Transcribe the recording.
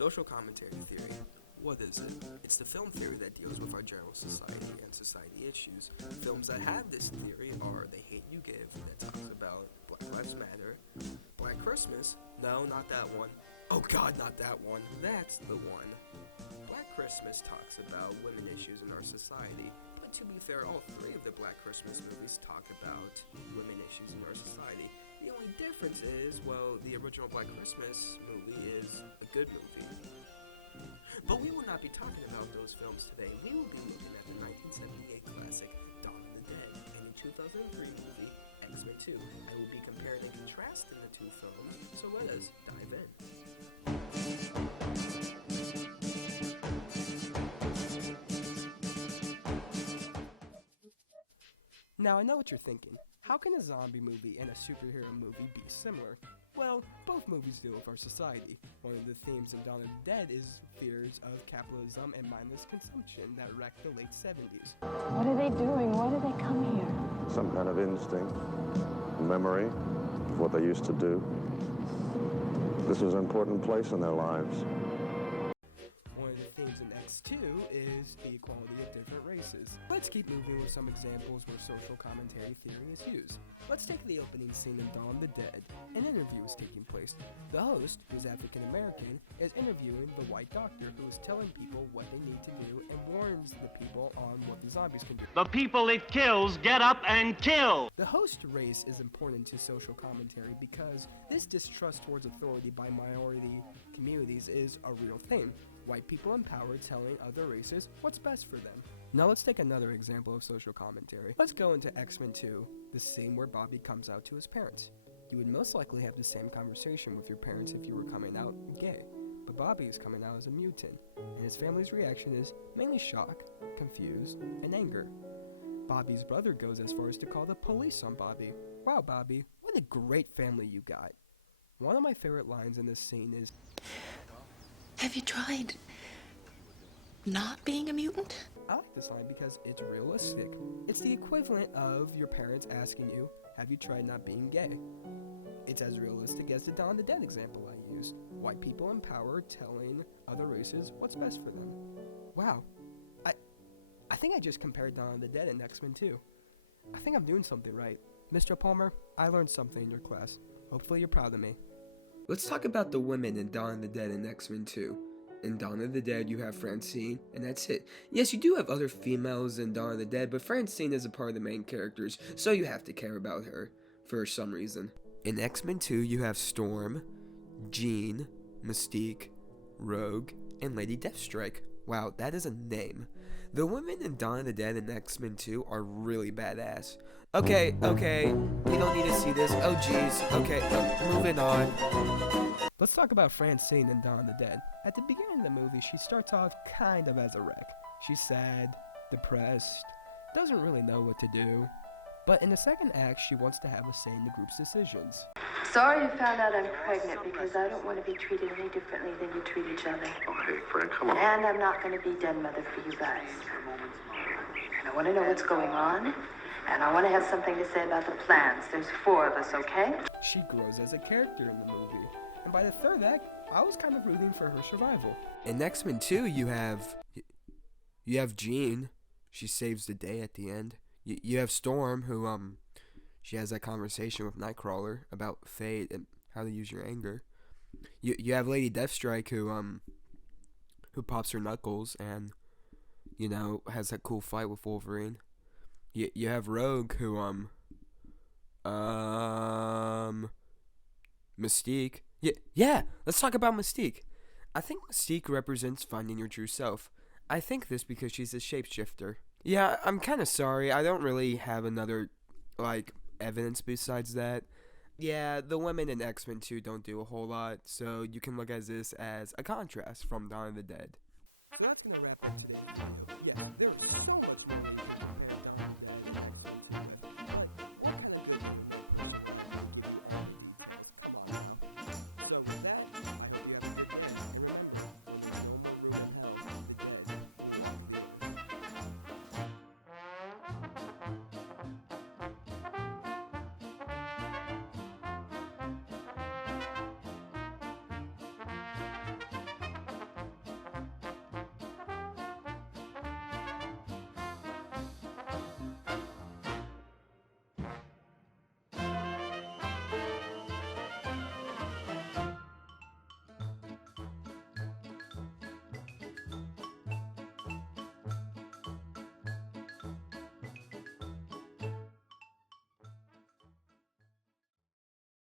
Social commentary theory. What is it? It's the film theory that deals with our general society and society issues. Films that have this theory are The Hate U Give, that talks about Black Lives Matter. Black Christmas? No, not that one. Oh god, not that one. That's the one. Black Christmas talks about women issues in our society. But to be fair, all three of the Black Christmas movies talk about women issues in our society. The only difference is, well, the original Black Christmas movie is a good movie. But we will not be talking about those films today. We will be looking at the 1978 classic Dawn of the Dead and the 2003 movie X-Men 2. I will be comparing and contrasting the two films, so let us dive in. Now, I know what you're thinking. How can a zombie movie and a superhero movie be similar? Well, both movies deal with our society. One of the themes in Dawn of the Dead is fears of capitalism and mindless consumption that wrecked the late 70s. What are they doing? Why did they come here? Some kind of instinct, memory of what they used to do. This was an important place in their lives. One of the themes in X2 is the equality of different races. Let's keep moving with some examples where social commentary theory is used. Let's take the opening scene in Dawn of the Dead. An interview is taking place. The host, who's African American, is interviewing the white doctor who is telling people what they need to do and warns the people on what the zombies can do. The people it kills get up and kill! The host race is important to social commentary because this distrust towards authority by minority communities is a real thing. White people in power telling other races what's best for them. Now let's take another example of social commentary. Let's go into X-Men 2, the scene where Bobby comes out to his parents. You would most likely have the same conversation with your parents if you were coming out gay, but Bobby is coming out as a mutant, and his family's reaction is mainly shock, confused, and anger. Bobby's brother goes as far as to call the police on Bobby. Wow, Bobby, what a great family you got. One of my favorite lines in this scene is, "Have you tried not being a mutant?" I like this line because it's realistic. It's the equivalent of your parents asking you, have you tried not being gay? It's as realistic as the Dawn of the Dead example I used. White people in power telling other races what's best for them. Wow. I think I just compared Dawn of the Dead and X-Men 2. I think I'm doing something right. Mr. Palmer, I learned something in your class. Hopefully you're proud of me. Let's talk about the women in Dawn of the Dead and X-Men 2. In Dawn of the Dead, you have Francine, and that's it. Yes, you do have other females in Dawn of the Dead, but Francine is a part of the main characters, so you have to care about her, for some reason. In X-Men 2, you have Storm, Jean, Mystique, Rogue, and Lady Deathstrike. Wow, that is a name. The women in Dawn of the Dead and X-Men 2 are really badass. Okay, we don't need to see this. Oh jeez, okay, moving on. Let's talk about Francine in Dawn of the Dead. At the beginning of the movie, she starts off kind of as a wreck. She's sad, depressed, doesn't really know what to do. But in the second act, she wants to have a say in the group's decisions. Sorry you found out I'm pregnant because I don't want to be treated any differently than you treat each other. Oh, hey, Frank, come on. And I'm not going to be den mother for you guys. I want to know what's going on, and I want to have something to say about the plans. There's 4 of us, okay? She grows as a character in the movie. And by the third act, I was kind of rooting for her survival. In X-Men 2, you have Jean. She saves the day at the end. You have Storm, who, she has that conversation with Nightcrawler about fate and how to use your anger. You have Lady Deathstrike, who pops her knuckles and, has that cool fight with Wolverine. You have Rogue, who, Mystique. Yeah, let's talk about Mystique. I think Mystique represents finding your true self. I think this because she's a shapeshifter. Yeah, I'm kind of sorry. I don't really have another, evidence besides that. Yeah, the women in X-Men 2 don't do a whole lot, so you can look at this as a contrast from Dawn of the Dead. So that's going to wrap up today's video. Yeah, there's so much more